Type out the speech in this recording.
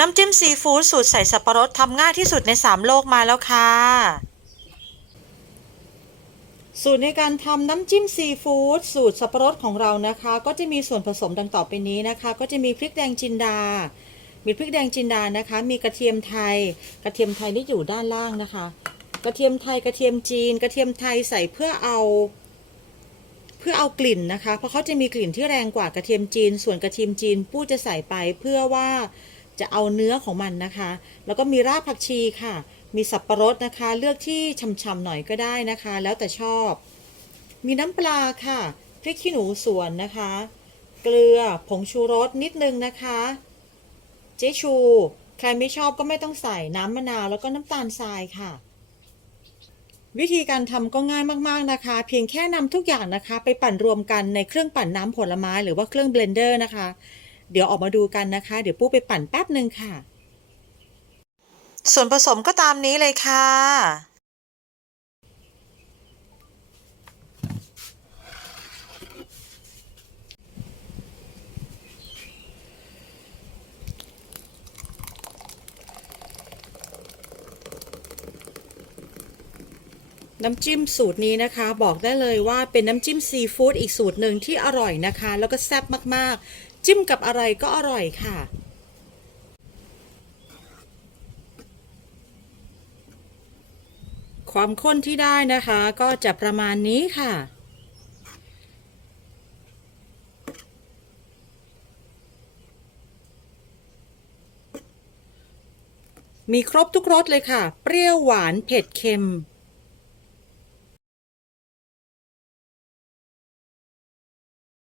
น้ำจิ้มซีฟู้ดสูตรใส่สับปะรดทำง่ายที่สุดใน 3 โลกมาแล้วค่ะ สูตรในการทำน้ำจิ้มซีฟู้ดสูตรสับปะรดของเรานะคะ ก็จะมีส่วนผสมดังต่อไปนี้นะคะ ก็จะมีพริกแดงจินดา มีพริกแดงจินดานะคะ มีกระเทียมไทย กระเทียมไทยที่อยู่ด้านล่างนะคะ กระเทียมไทยกระเทียมจีน กระเทียมไทยใส่เพื่อเอาเพื่อเอากลิ่นนะคะ เพราะเขาจะมีกลิ่นที่แรงกว่ากระเทียมจีน ส่วนกระเทียมจีนปู้จะใส่ไปเพื่อว่า จะเอาเนื้อของมันนะคะ แล้วก็มีรากผักชีค่ะ มีสับปะรดนะคะ เลือกที่ฉ่ำๆหน่อยก็ได้นะคะ แล้วแต่ชอบ มีน้ำปลาค่ะพริกขี้หนูสวนนะคะ เกลือผงชูรสนิดนึงนะคะ เจชู ใครไม่ชอบก็ไม่ต้องใส่น้ำมะนาวแล้วก็น้ำตาลทรายค่ะ วิธีการทำก็ง่ายมากๆนะคะ เพียงแค่นำทุกอย่างนะคะ ไปปั่นรวมกันในเครื่องปั่นน้ำผลไม้หรือว่าเครื่องเบลนเดอร์นะคะ เดี๋ยวออกมาดูกันนะคะ เดี๋ยวปู้ไปปั่นแป๊บหนึ่งค่ะ ส่วนผสมก็ตามนี้เลยค่ะ น้ำจิ้มสูตรนี้นะคะ บอกได้เลยว่าเป็นน้ำจิ้มซีฟู้ดอีกสูตรหนึ่งที่อร่อยนะคะ แล้วก็แซ่บมากๆ จิ้มกับอะไรก็อร่อยค่ะ ความข้นที่ได้นะคะก็จะประมาณนี้ค่ะมีครบทุกรสเลยค่ะ เปรี้ยวหวานเผ็ดเค็ม